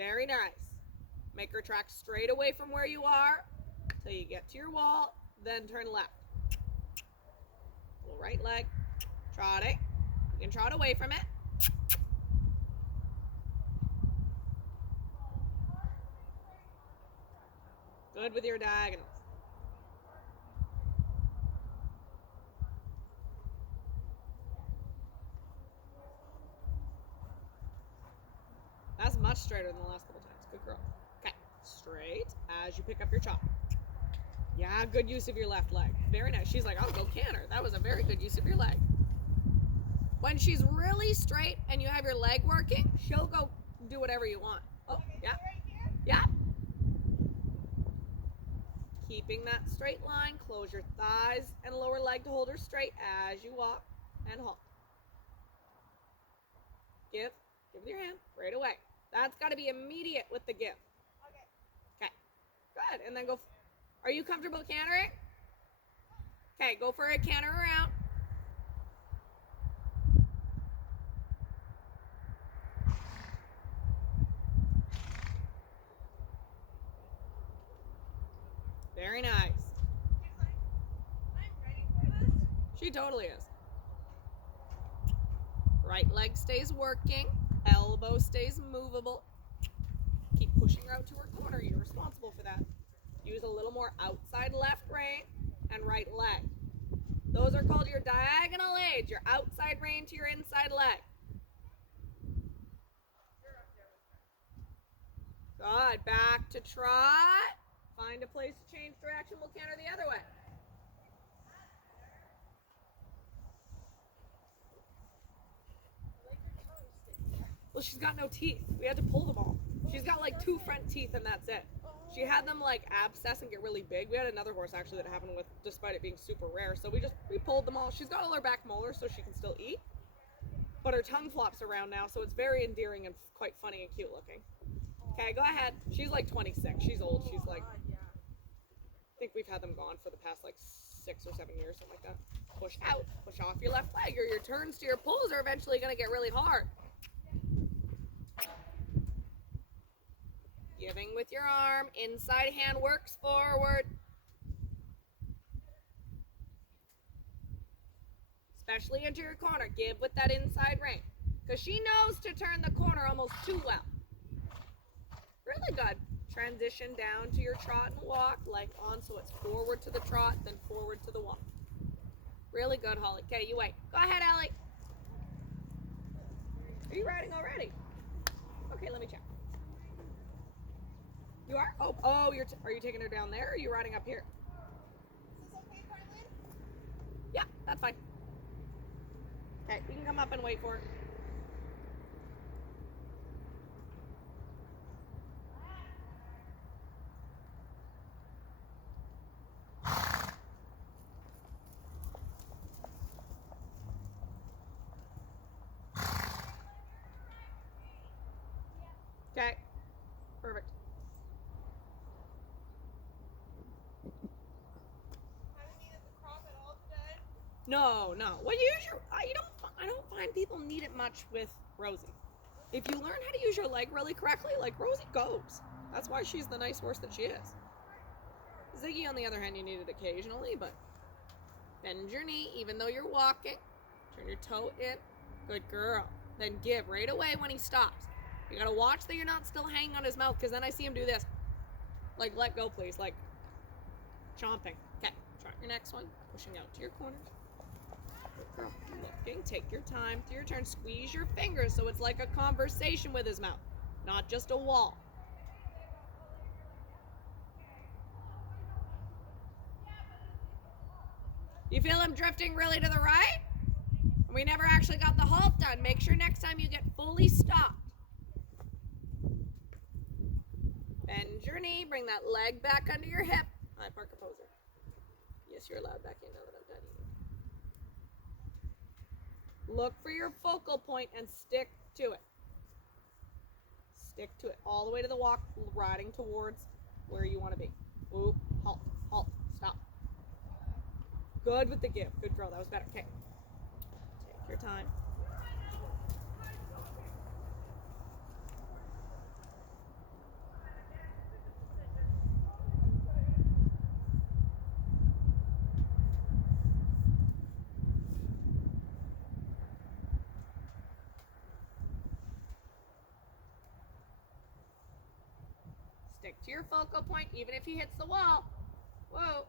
Very nice. Make her track straight away from where you are till you get to your wall, then turn left. Little right leg, trotting. You can trot away from it. Good with your diagonals. That's much straighter than the last couple times. Good girl. Okay, straight as you pick up your chop. Yeah, good use of your left leg. Very nice. She's like, I'll go canter. That was a very good use of your leg. When she's really straight and you have your leg working, she'll go do whatever you want. Oh, yeah. Yeah. Keeping that straight line, close your thighs and lower leg to hold her straight as you walk and halt. Give with your hand, right away. That's got to be immediate with the give. Okay. Good. And then go. Are you comfortable cantering? Okay, go for a canter around. Very nice. She's like, I'm ready for this. She totally is. Right leg stays working. Elbow stays movable. Keep pushing her out to her corner. You're responsible for that. Use a little more outside left rein and right leg. Those are called your diagonal aids, your outside rein to your inside leg. Good. Back to trot. Find a place to change direction. We'll canter the other way. Well, she's got no teeth. We had to pull them all. She's got like 2 front teeth and that's it. She had them like abscess and get really big. We had another horse actually that happened with, despite it being super rare. So we pulled them all. She's got all her back molars so she can still eat. But her tongue flops around now, so it's very endearing and quite funny and cute looking. Okay, go ahead. She's like 26. She's old. She's like, I think we've had them gone for the past like 6 or 7 years, something like that. Push out, push off your left leg, or your turns to your pulls are eventually going to get really hard. Giving with your arm, inside hand works forward. Especially into your corner, give with that inside rein. Because she knows to turn the corner almost too well. Really good. Transition down to your trot and walk, leg on so it's forward to the trot, then forward to the walk. Really good, Holly. Okay, you wait. Go ahead, Ellie. Are you riding already? Okay, let me check. You are? Oh, are you taking her down there or are you riding up here? Is this okay, Carlin? Yeah, that's fine. Okay, you can come up and wait for it. Okay, perfect. Haven't needed the crop at all today. No. Well, I don't find people need it much with Rosie. If you learn how to use your leg really correctly, like Rosie goes. That's why she's the nice horse that she is. Ziggy, on the other hand, you need it occasionally, but bend your knee even though you're walking. Turn your toe in. Good girl. Then give right away when he stops. You gotta watch that you're not still hanging on his mouth, because then I see him do this. Like, let go, please. Like, chomping. Okay, try your next one. Pushing out to your corner. Good girl. Looking. Take your time. To your turn. Squeeze your fingers so it's like a conversation with his mouth, not just a wall. You feel him drifting really to the right? We never actually got the halt done. Make sure next time you get fully stopped. Bend your knee, bring that leg back under your hip. Hi, Parker Poser. Yes, you're allowed back in now that I'm done eating. Look for your focal point and stick to it. Stick to it all the way to the walk, riding towards where you want to be. Ooh, halt, stop. Good with the give. Good girl, that was better. Okay. Take your time. Stick to your focal point, even if he hits the wall. Whoa.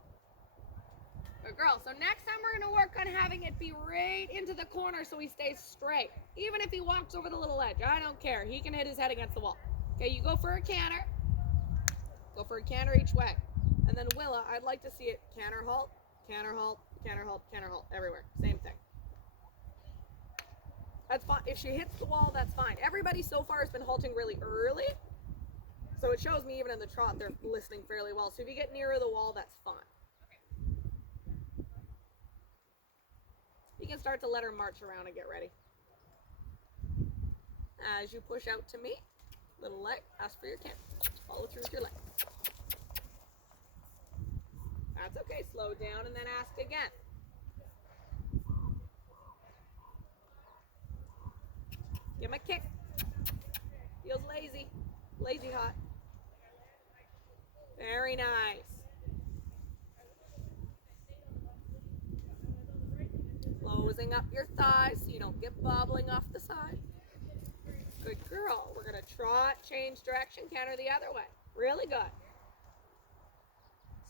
Good girl. So next time we're going to work on having it be right into the corner so he stays straight. Even if he walks over the little ledge, I don't care. He can hit his head against the wall. Okay, you go for a canter. Go for a canter each way. And then Willa, I'd like to see it canter, halt, canter, halt, canter, halt, canter, halt, everywhere. Same thing. That's fine. If she hits the wall, that's fine. Everybody so far has been halting really early. So it shows me even in the trot, they're listening fairly well. So if you get nearer the wall, that's fine. You can start to let her march around and get ready. As you push out to me, little leg, ask for your can. Follow through with your leg. That's okay. Slow down and then ask again. Give him a kick. Feels lazy. Lazy hot. Very nice. Closing up your thighs so you don't get bobbling off the side. Good girl. We're going to trot, change direction, canter the other way. Really good.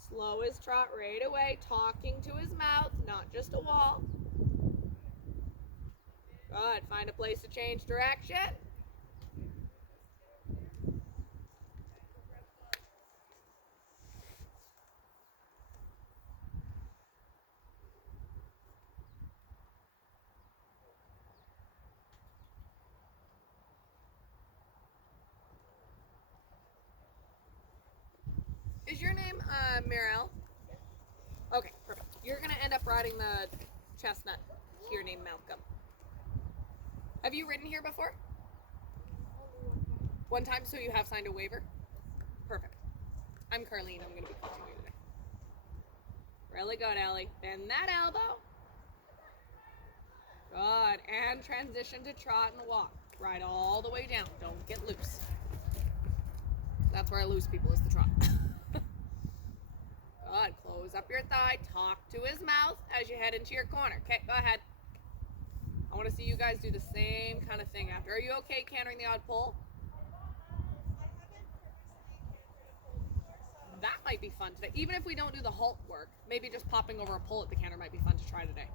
Slow his trot right away, talking to his mouth, not just a wall. Good. Find a place to change direction. Is your name Mirel? Okay, perfect. You're going to end up riding the chestnut here named Malcolm. Have you ridden here before? One time, so you have signed a waiver? Perfect. I'm Carlene. I'm going to be coaching you today. Really good, Ellie. Bend that elbow. Good. And transition to trot and walk. Ride all the way down. Don't get loose. That's where I lose people, is the trot. Good. Close up your thigh. Talk to his mouth as you head into your corner. Okay, go ahead. I want to see you guys do the same kind of thing after. Are you okay cantering the odd pull? That might be fun today. Even if we don't do the halt work, maybe just popping over a pull at the canter might be fun to try today.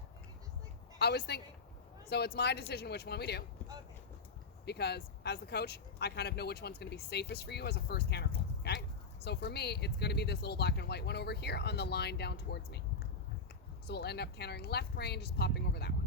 I was thinking, so it's my decision which one we do. Because as the coach, I kind of know which one's going to be safest for you as a first canter pull, okay? So for me, it's going to be this little black and white one over here on the line down towards me. So we'll end up cantering left rein, just popping over that one.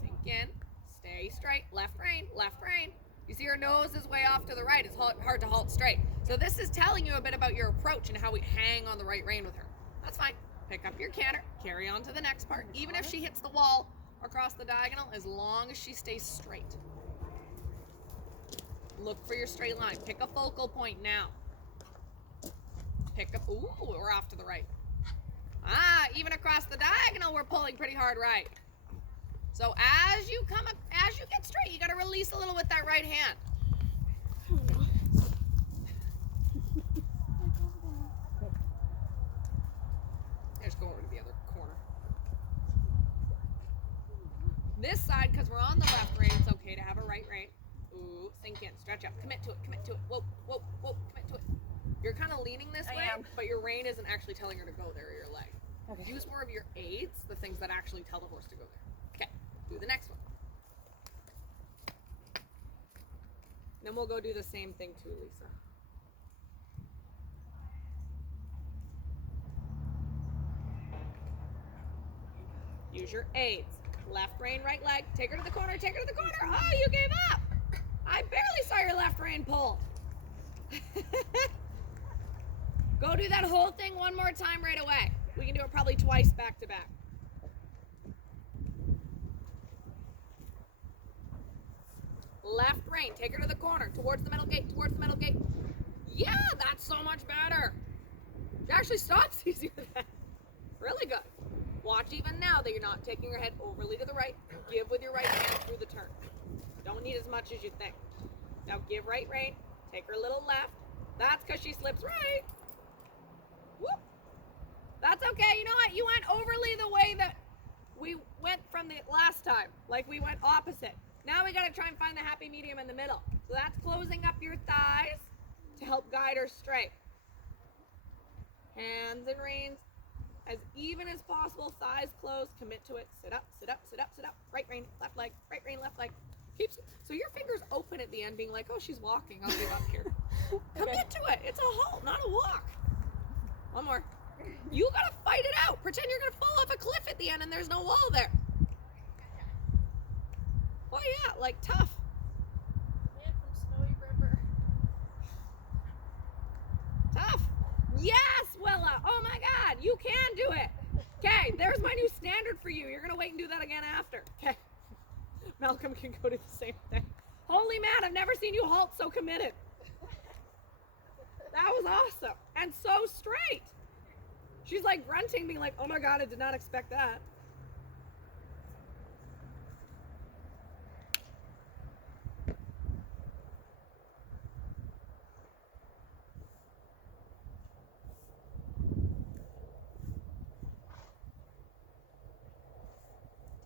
Sink in, stay straight, left rein, left rein. You see her nose is way off to the right. It's hard to halt straight. So this is telling you a bit about your approach and how we hang on the right rein with her. That's fine. Pick up your canter, carry on to the next part. Even if she hits the wall across the diagonal, as long as she stays straight. Look for your straight line. Pick a focal point now. Pick up, ooh, we're off to the right. Even across the diagonal, we're pulling pretty hard right. So as you get straight, you got to release a little with that right hand. Just go over to the other corner. This side, because we're on the left rein, it's okay to have a right rein. Ooh, sink in, stretch up, commit to it, whoa, whoa, whoa, commit to it. You're kind of leaning this way, but your rein isn't actually telling her to go there, or your leg. Okay. Use more of your aids, the things that actually tell the horse to go there. Okay, do the next one. Then we'll go do the same thing too, Lisa. Use your aids. Left rein, right leg. Take her to the corner, take her to the corner. Oh, you gave up. I barely saw your left rein pull. Go do that whole thing one more time right away. We can do it probably twice back to back. Left rein, take her to the corner, towards the middle gate, towards the middle gate. Yeah, that's so much better. She actually stops easier than that. Really good. Watch even now that you're not taking your head overly to the right. Give with your right hand through the turn. Don't need as much as you think. Now give right rein, take her a little left. That's because she slips right. Whoop. That's okay. You know what? You went overly the way that we went from the last time, like we went opposite. Now we gotta try and find the happy medium in the middle. So that's closing up your thighs to help guide her straight. Hands and reins as even as possible, thighs closed, commit to it. Sit up, sit up, sit up, sit up. Right rein, left leg, right rein, left leg. Keeps so your fingers open at the end, being like, oh, she's walking, I'll give up here. Commit to it. It's a halt, not a walk. One more. You gotta fight it out. Pretend you're gonna fall off a cliff at the end and there's no wall there. Oh yeah, like tough. Man from Snowy River. Tough. Yes, Willa. Oh my God, you can do it. Okay, there's my new standard for you. You're gonna wait and do that again after. Okay. Malcolm can go do the same thing. Holy man, I've never seen you halt so committed. That was awesome. And so straight. She's like grunting, being like, oh my God, I did not expect that.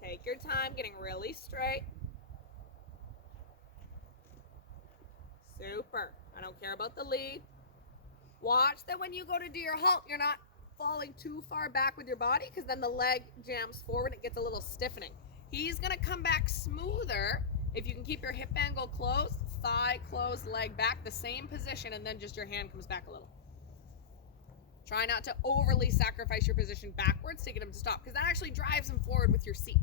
Take your time, getting really straight. Super. I don't care about the lead. Watch that when you go to do your halt, you're not falling too far back with your body, because then the leg jams forward, it gets a little stiffening. He's gonna come back smoother if you can keep your hip angle closed, thigh closed, leg back, the same position, and then just your hand comes back a little. Try not to overly sacrifice your position backwards to get him to stop, because that actually drives him forward with your seat.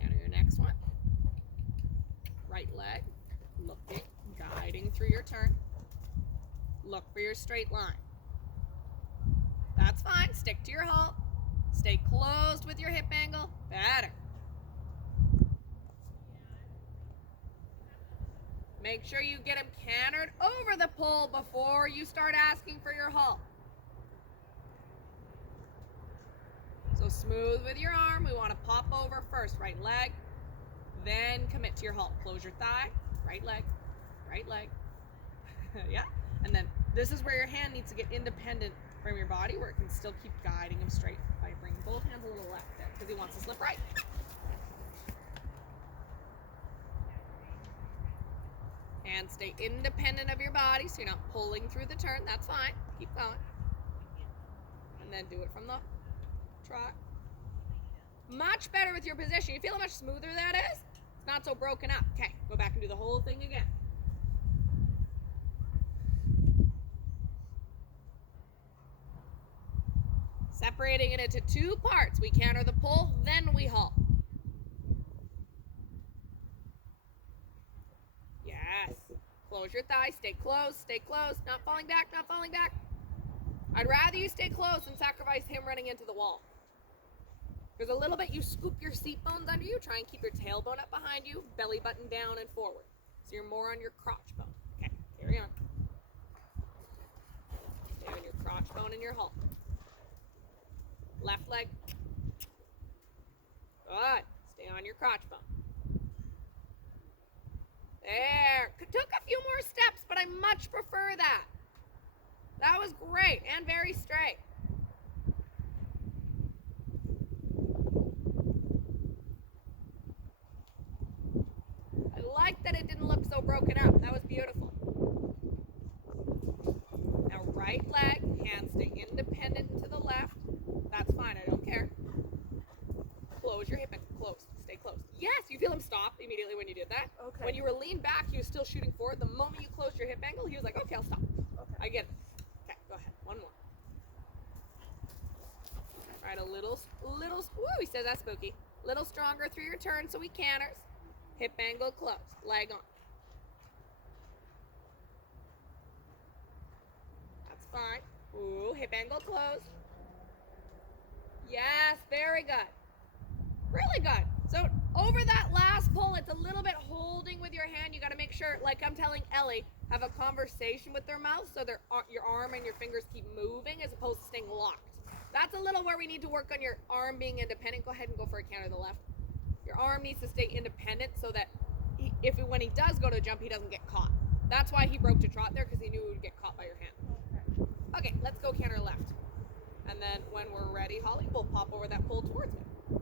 Counter your next one. Right leg, looking, guiding through your turn. Look for your straight line. That's fine. Stick to your halt. Stay closed with your hip angle. Better. Make sure you get him cantered over the pole before you start asking for your halt. So smooth with your arm. We want to pop over first. Right leg. Then commit to your halt. Close your thigh. Right leg. Right leg. Yeah. And then this is where your hand needs to get independent from your body, where it can still keep guiding him straight by bringing both hands a little left there, because he wants to slip right. And stay independent of your body, so you're not pulling through the turn. That's fine. Keep going. And then do it from the trot. Much better with your position. You feel how much smoother that is? It's not so broken up. Okay, go back and do the whole thing again. Separating it into two parts. We canter the pull, then we halt. Yes. Close your thighs, stay close, not falling back, not falling back. I'd rather you stay close and sacrifice him running into the wall. Because a little bit you scoop your seat bones under you, try and keep your tailbone up behind you, belly button down and forward. So you're more on your crotch bone. Okay, carry on. Stay on your crotch bone and your halt. Left leg. Good. Stay on your crotch bone. There. Took a few more steps, but I much prefer that. That was great and very straight. I like that it didn't look so broken up. That was beautiful. Now right leg, hands stay independent to the left. That's fine, I don't care. Close your hip and close. Stay close. Yes, you feel him stop immediately when you did that. Okay. When you were leaned back, he was still shooting forward. The moment you closed your hip angle, he was like, okay, I'll stop. Okay. I get it. Okay, go ahead. One more. Right, a little, woo, he says that's spooky. Little stronger through your turn so he canters. Hip angle closed. Leg on. That's fine. Ooh, hip angle closed. Yes, very good. Really good. So over that last pull, it's a little bit holding with your hand. You got to make sure, like I'm telling Ellie, have a conversation with their mouth so your arm and your fingers keep moving as opposed to staying locked. That's a little where we need to work on your arm being independent. Go ahead and go for a counter to the left. Your arm needs to stay independent so that when he does go to jump, he doesn't get caught. That's why he broke to trot there, because he knew he would get caught by your hand. Okay, let's go counter left. And then when we're ready, Holly, we'll pop over that pull towards me.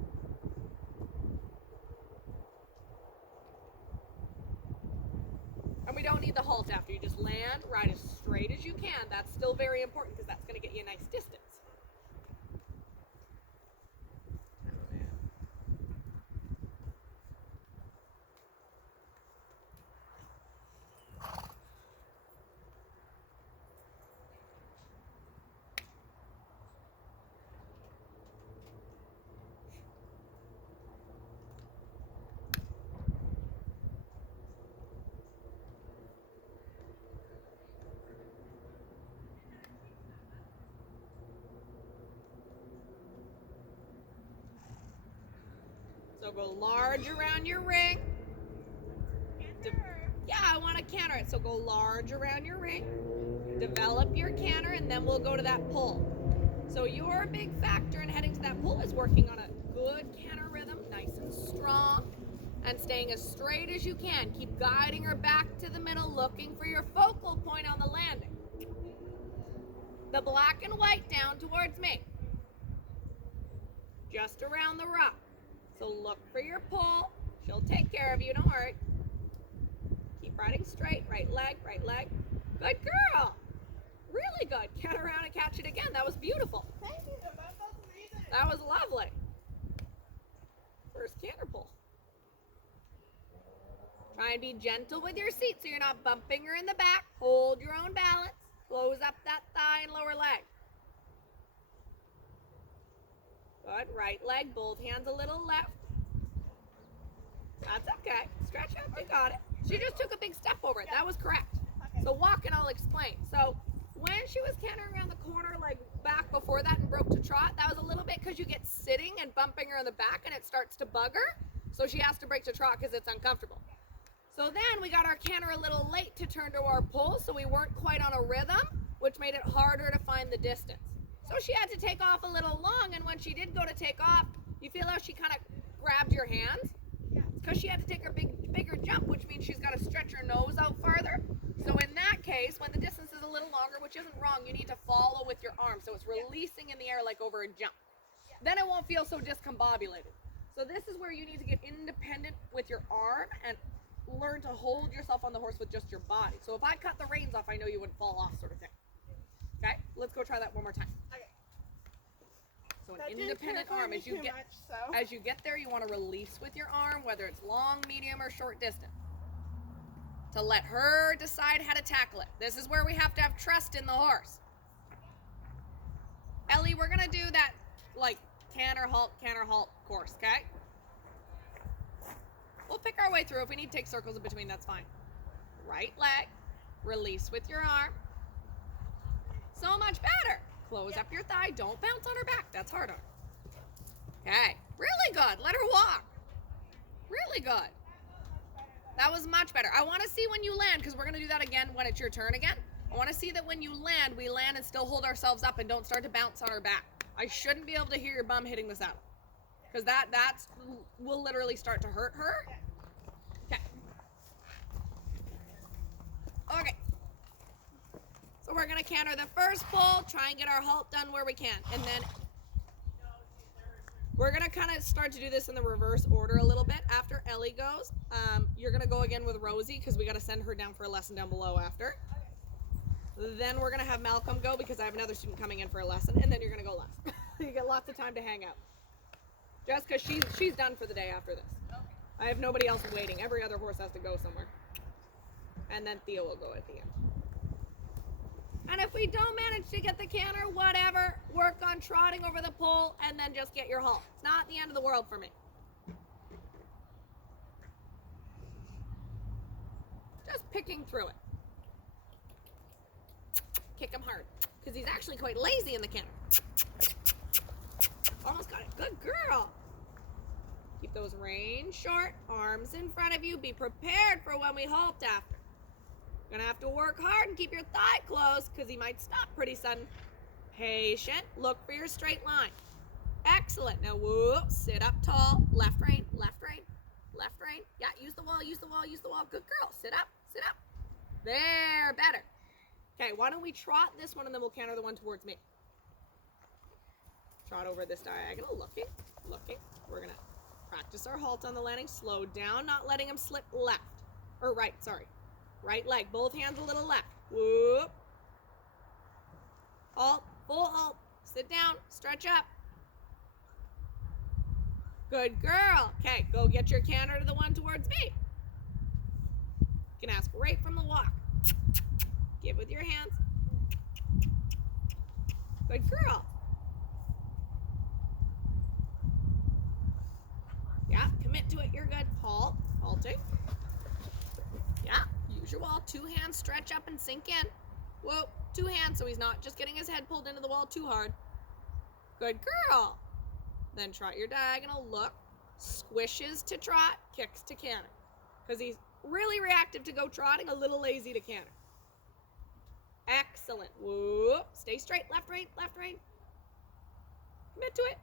need the halt after. You just land, ride as straight as you can. That's still very important because that's going to get you a nice distance. So go large around your ring. Yeah, I want to canter it. So go large around your ring. Develop your canter, and then we'll go to that pull. So your big factor in heading to that pull is working on a good canter rhythm, nice and strong, and staying as straight as you can. Keep guiding her back to the middle, looking for your focal point on the landing. The black and white down towards me. Just around the rock. So look for your pull. She'll take care of you, don't worry. Keep riding straight, right leg, right leg. Good girl. Really good. Get around and catch it again. That was beautiful. Thank you. That's amazing. That was lovely. First canter pull. Try and be gentle with your seat so you're not bumping her in the back. Hold your own balance. Close up that thigh and lower leg. Good. Right leg, both hands a little left. That's okay. Stretch out. You got it. She just took a big step over it. That was correct. So walk and I'll explain. So when she was cantering around the corner, like back before that and broke to trot, that was a little bit because you get sitting and bumping her in the back and it starts to bug her. So she has to break to trot because it's uncomfortable. So then we got our canter a little late to turn to our pull, so we weren't quite on a rhythm, which made it harder to find the distance. So she had to take off a little long, and when she did go to take off, you feel how she kind of grabbed your hands? It's because she had to take her bigger jump, which means she's got to stretch her nose out farther. So in that case, when the distance is a little longer, which isn't wrong, you need to follow with your arm. So it's releasing in the air like over a jump. Then it won't feel so discombobulated. So this is where you need to get independent with your arm and learn to hold yourself on the horse with just your body. So if I cut the reins off, I know you wouldn't fall off, sort of thing. Okay, let's go try that one more time. Okay. So an That didn't independent terrify arm. me As you too get much, so. as you get there, you want to release with your arm, whether it's long, medium, or short distance, to let her decide how to tackle it. This is where we have to have trust in the horse. Ellie, we're gonna do that like canter halt course, okay? We'll pick our way through. If we need to take circles in between, that's fine. Right leg, release with your arm. So much better. Close up your thigh. Don't bounce on her back. That's hard on her. Okay. Really good. Let her walk. Really good. That was much better. I want to see when you land, because we're going to do that again when it's your turn again. I want to see that when you land, we land and still hold ourselves up and don't start to bounce on her back. I shouldn't be able to hear your bum hitting the saddle, because that's will literally start to hurt her. Okay. Okay. So we're going to canter the first pull, try and get our halt done where we can. And then we're going to kind of start to do this in the reverse order a little bit. After Ellie goes, you're going to go again with Rosie, because we got to send her down for a lesson down below after. Then we're going to have Malcolm go, because I have another student coming in for a lesson. And then you're going to go last. You get lots of time to hang out. Just because she's done for the day after this. I have nobody else waiting. Every other horse has to go somewhere. And then Theo will go at the end. And if we don't manage to get the canter, whatever, work on trotting over the pole and then just get your halt. It's not the end of the world for me. Just picking through it. Kick him hard, because he's actually quite lazy in the canter. Almost got it. Good girl. Keep those reins short, arms in front of you. Be prepared for when we halt after. You're gonna have to work hard and keep your thigh closed, because he might stop pretty sudden. Patient. Look for your straight line. Excellent. Now whoop, sit up tall. Left rein, left rein, left rein. Yeah, use the wall, use the wall, use the wall. Good girl. Sit up, sit up. There, better. Okay, why don't we trot this one and then we'll canter the one towards me. Trot over this diagonal, looking, looking. We're gonna practice our halt on the landing. Slow down, not letting him slip left. Or right, sorry. Right leg, both hands a little left. Whoop. Halt, full halt. Sit down, stretch up. Good girl. Okay, go get your canter to the one towards me. You can ask right from the walk. Give with your hands. Good girl. Yeah, commit to it. You're good. Halt. Halting. Yeah, use your wall. 2 hands, stretch up and sink in. Whoa, 2 hands so he's not just getting his head pulled into the wall too hard. Good girl. Then trot your diagonal, look. Squishes to trot, kicks to canter. Because he's really reactive to go trotting, a little lazy to canter. Excellent. Whoop. Stay straight. Left, right, left, right. Commit to it.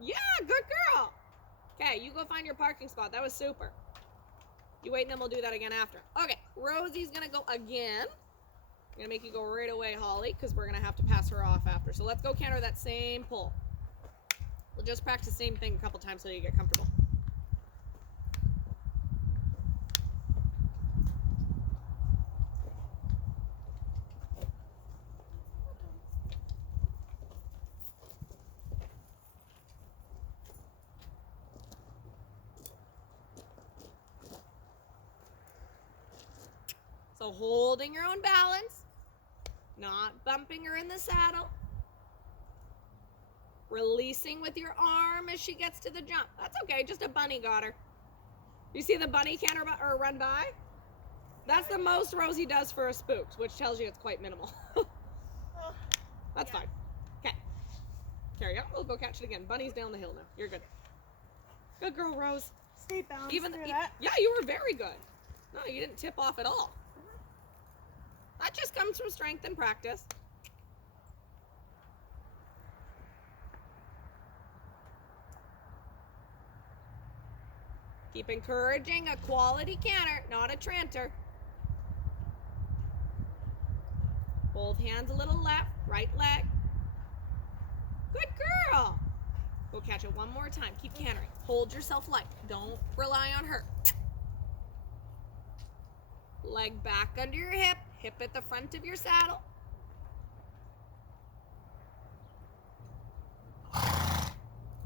Yeah, good girl. Okay, you go find your parking spot. That was super. You wait and then we'll do that again after. Okay, Rosie's going to go again. I'm going to make you go right away, Holly, because we're going to have to pass her off after. So let's go canter that same pull. We'll just practice the same thing a couple times so you get comfortable. So holding your own balance, not bumping her in the saddle. Releasing with your arm as she gets to the jump. That's okay, just a bunny got her. You see the bunny canter or run by? That's the most Rosie does for a spooked, which tells you it's quite minimal. That's fine. Okay. Carry up. We'll go catch it again. Bunny's down the hill now. You're good. Good girl, Rose. Stay balanced Even through that. yeah, you were very good. No, you didn't tip off at all. That just comes from strength and practice. Keep encouraging a quality canter, not a tranter. Both hands a little left, right leg. Good girl. Go catch it one more time. Keep cantering. Hold yourself light. Don't rely on her. Leg back under your hip. Hip at the front of your saddle.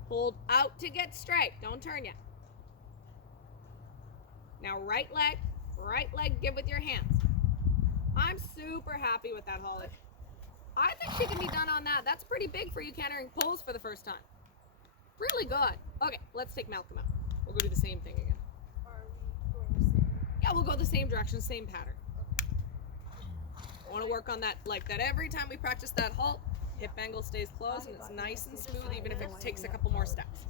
Hold out to get straight. Don't turn yet. Now right leg, give with your hands. I'm super happy with that, Holly. I think she can be done on that. That's pretty big for you cantering pulls for the first time. Really good. Okay, let's take Malcolm out. We'll go do the same thing again. Are we going the same? Yeah, we'll go the same direction, same pattern. I want to work on that like that every time we practice that halt. Hip angle stays closed and it's nice and smooth even if it takes a couple more steps.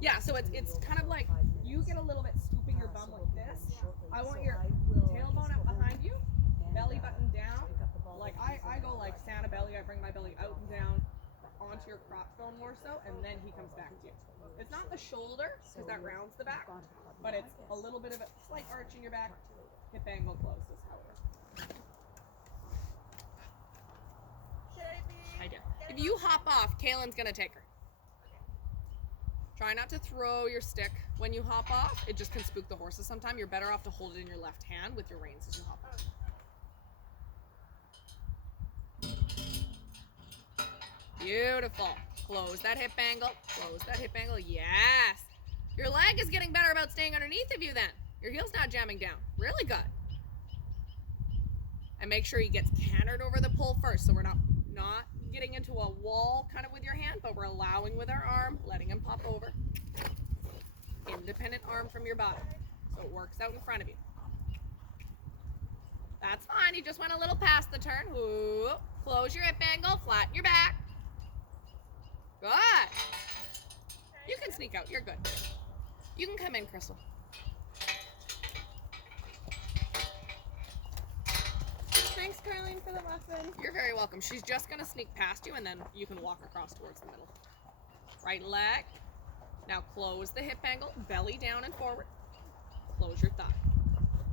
Yeah, so it's kind of like you get a little bit scooping your bum like this. I want your tailbone out behind you, belly button down. Like I go like Santa belly. I bring my belly out and down onto your crotch bone more so, and then he comes back to you. It's not the shoulder because that rounds the back, but it's a little bit of a slight arch in your back. Hip angle closed is how it is. Should I be? I do. If you hop off, Kaylin's gonna take her. Try not to throw your stick when you hop off. It just can spook the horses sometime. You're better off to hold it in your left hand with your reins as you hop off. Beautiful. Close that hip angle. Close that hip angle. Yes. Your leg is getting better about staying underneath of you then. Your heel's not jamming down. Really good. And make sure he gets cantered over the pull first so we're not getting into a wall kind of with your hand, but we're allowing with our arm, letting him pop over. Independent arm from your body. So it works out in front of you. That's fine. You just went a little past the turn. Whoop. Close your hip angle. Flatten your back. Good. You can sneak out. You're good. You can come in, Crystal. Thanks, Carlene, for the lesson. You're very welcome. She's just going to sneak past you, and then you can walk across towards the middle. Right leg. Now close the hip angle. Belly down and forward. Close your thigh.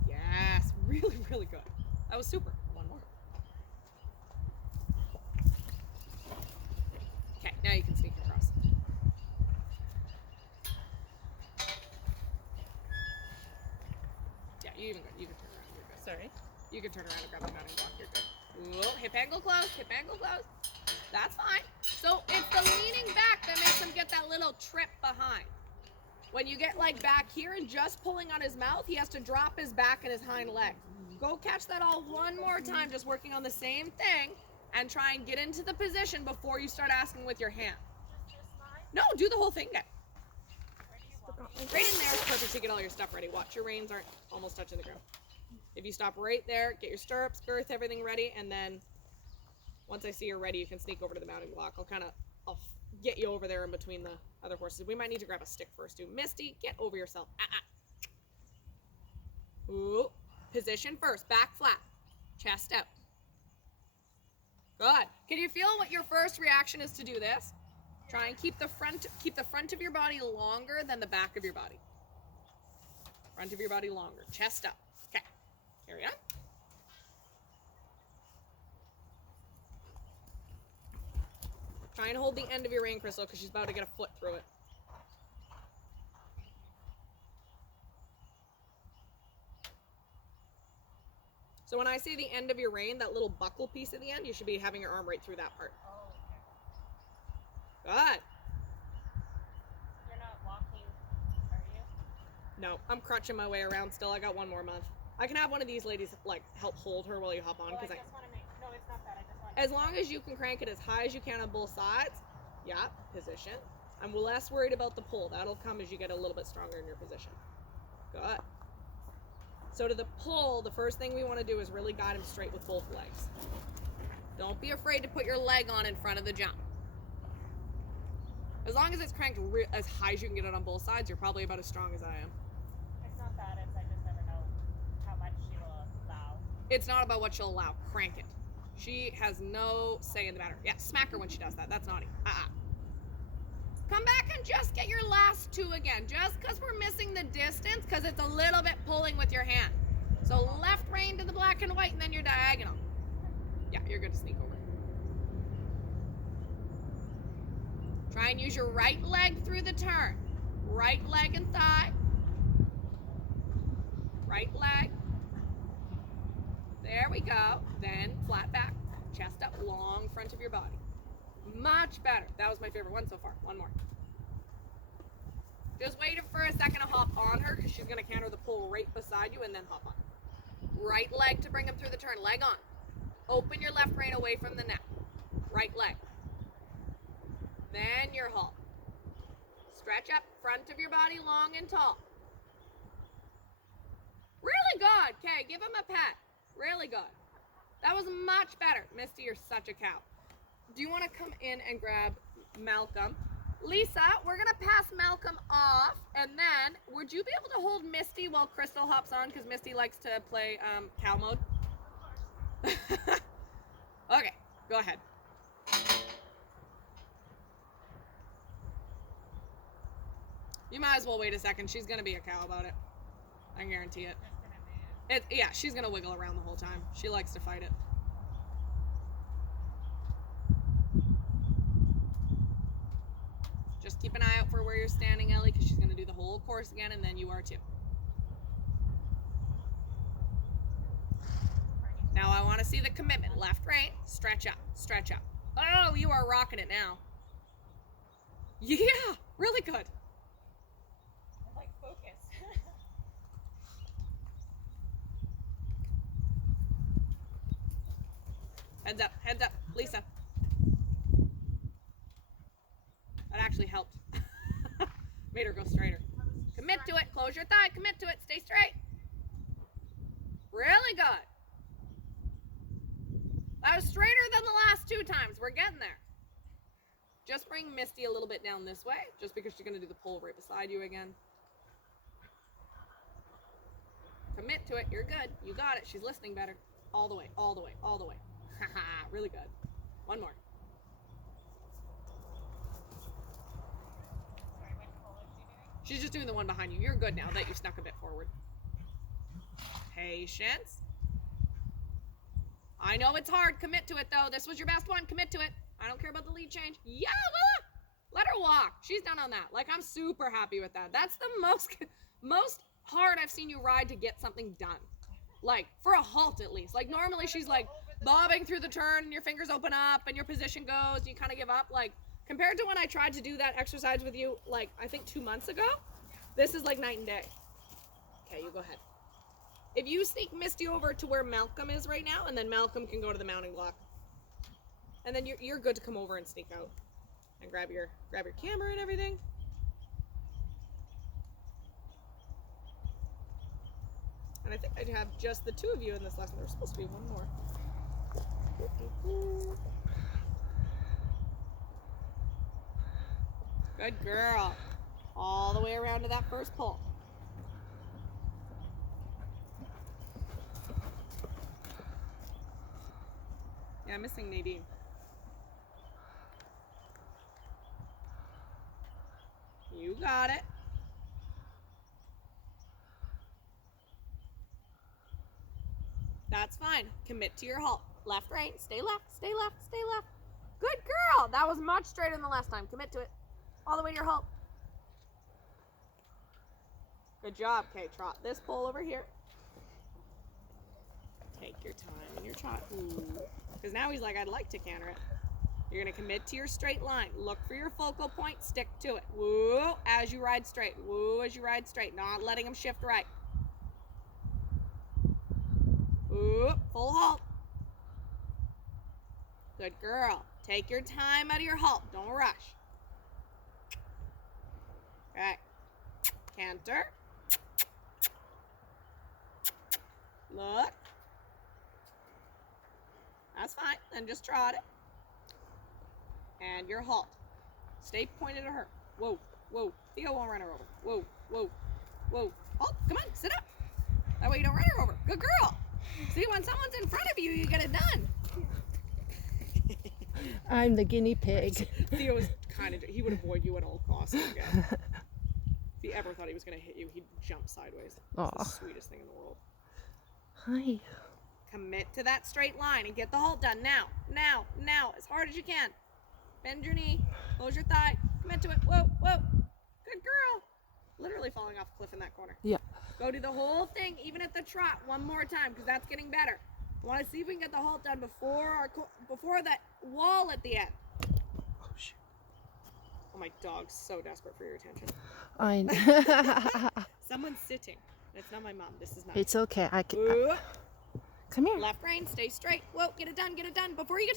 Yes. Really, really good. That was super. One more. Okay, now you can sneak across. Yeah, you even good. You Sorry. You can turn around and grab the mounting block. You're good. Ooh, hip angle close. Hip angle close. That's fine. So it's the leaning back that makes him get that little trip behind. When you get like back here and just pulling on his mouth, he has to drop his back and his hind leg. Go catch that all one more time, just working on the same thing, and try and get into the position before you start asking with your hand. No, do the whole thing again. Right in there is perfect to get all your stuff ready. Watch your reins aren't almost touching the ground. If you stop right there, get your stirrups, girth, everything ready, and then once I see you're ready, you can sneak over to the mounting block. I'll get you over there in between the other horses. We might need to grab a stick first, too. Misty, get over yourself. Ooh, position first, back flat, chest out. Good. Can you feel what your first reaction is to do this? Try and keep the front of your body longer than the back of your body. Front of your body longer, chest up. Okay, carry on. Try and hold the end of your rein, Crystal, because she's about to get a foot through it. So when I say the end of your rein, that little buckle piece at the end, you should be having your arm right through that part. Oh, okay. Good. You're not walking, are you? No, I'm crutching my way around still. I got one more month. I can have one of these ladies like help hold her while you hop on, Oh, I because just want to make. No, it's not that. I just want. as long as you can crank it as high as you can on both sides, yeah, position. I'm less worried about the pull. That'll come as you get a little bit stronger in your position. Good. So to the pull, the first thing we want to do is really guide him straight with both legs. Don't be afraid to put your leg on in front of the jump. As long as it's cranked as high as you can get it on both sides, you're probably about as strong as I am. It's not that. It's I just never know how much she will allow. It's not about what she'll allow. Crank it. She has no say in the matter. Yeah, smack her when she does that. That's naughty. Come back and just get your last two again. Just because we're missing the distance, because it's a little bit pulling with your hand. So left rein to the black and white, and then you're diagonal. Yeah, you're good to sneak over. Try and use your right leg through the turn. Right leg and thigh. Right leg. There we go. Then flat back, chest up, long front of your body. Much better. That was my favorite one so far. One more. Just wait for a second to hop on her, because she's going to counter the pull right beside you and then hop on. Right leg to bring him through the turn. Leg on. Open your left rein away from the neck. Right leg. Then your halt. Stretch up, front of your body long and tall. Really good. Okay, give him a pat. Really good. That was much better. Misty, you're such a cow. Do you want to come in and grab Malcolm? Lisa, we're going to pass Malcolm off, and then would you be able to hold Misty while Crystal hops on, because Misty likes to play cow mode? Okay, go ahead. You might as well wait a second. She's going to be a cow about it. I guarantee it. Just gonna move. Yeah, she's going to wiggle around the whole time. She likes to fight it. Just keep an eye out for where you're standing, Ellie, because she's going to do the whole course again, and then you are too. Now I want to see the commitment. Left rein, stretch up, stretch up. Oh, you are rocking it now. Yeah, really good. I like focus. Heads up, Lisa. That actually helped. Made her go straighter. Commit to it. Close your thigh. Commit to it. Stay straight. Really good. That was straighter than the last two times. We're getting there. Just bring Misty a little bit down this way, just because she's going to do the pull right beside you again. Commit to it. You're good. You got it. She's listening better. All the way, all the way, all the way. Haha, really good. One more. Sorry, which pull is she doing? She's just doing the one behind you. You're good now that you snuck a bit forward. Patience. I know it's hard. Commit to it, though. This was your best one. Commit to it. I don't care about the lead change. Yeah, Willa! Let her walk. She's done on that. Like, I'm super happy with that. That's the most hard I've seen you ride to get something done. Like, for a halt at least. Like, normally she's like bobbing through the turn and your fingers open up and your position goes and you kind of give up. Like, compared to when I tried to do that exercise with you, like, I think 2 months ago, this is like night and day. Okay, you go ahead. If you sneak Misty over to where Malcolm is right now, and then Malcolm can go to the mounting block. And then you're good to come over and sneak out. And grab your camera and everything. And I think I'd have just the 2 of you in this lesson. There's supposed to be one more. Good girl. All the way around to that first pole. Yeah, I'm missing Nadine. You got it. That's fine. Commit to your halt. Left, right, stay left, stay left, stay left. Good girl. That was much straighter than the last time. Commit to it. All the way to your halt. Good job. Okay, trot this pole over here. Take your time and your trot. Because now he's like, I'd like to canter it. You're going to commit to your straight line. Look for your focal point. Stick to it. Woo, as you ride straight. Woo, as you ride straight. Not letting him shift right. Woo, full halt. Good girl. Take your time out of your halt. Don't rush. Okay. Canter. Look. That's fine. Then just trot it. And your halt. Stay pointed at her. Whoa, whoa. Theo won't run her over. Whoa, whoa, whoa. Halt. Come on, sit up. That way you don't run her over. Good girl. See, when someone's in front of you, you get it done. I'm the guinea pig. Theo was kind of, he would avoid you at all costs. Again. If he ever thought he was going to hit you, he'd jump sideways. It's the sweetest thing in the world. Hi. Commit to that straight line and get the halt done. Now, now, now, as hard as you can. Bend your knee, close your thigh, commit to it. Whoa, whoa. Good girl. Literally falling off a cliff in that corner. Yeah. Go do the whole thing, even at the trot, one more time, because that's getting better. I want to see if we can get the halt done before that wall at the end. Oh, shoot. Oh, my dog's so desperate for your attention. I know. Someone's sitting. It's not my mom. This is not. It's okay. I can. Ooh. Come here. Left rein, stay straight. Whoa, get it done, get it done. Before you get to